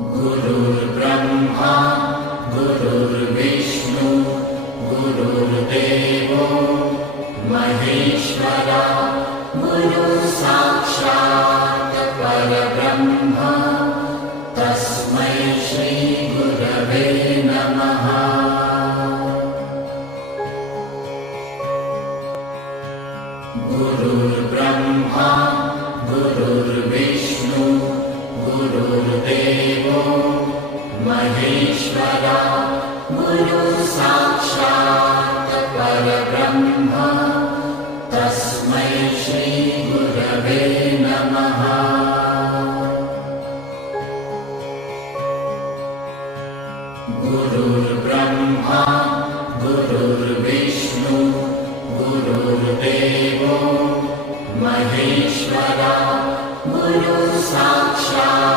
गुरुर्ब्रह्मा गुरुर्विष्णु गुरुर्देवो महेश्वरा गुरुसाक्षात् परब्रह्म तस्मै श्री गुरवे नमः। गुरुर्ब्रह्मा गुरुर्विष्णु गुरुर्देवो महेश्वरा गुरुसाक्षात् परब्रह्म तस्मै श्री गुरवे नमः। गुरुर्ब्रह्मा गुरुर्विष्णु गुरुर्देवो महेश्वरा गुरुसाक्षात्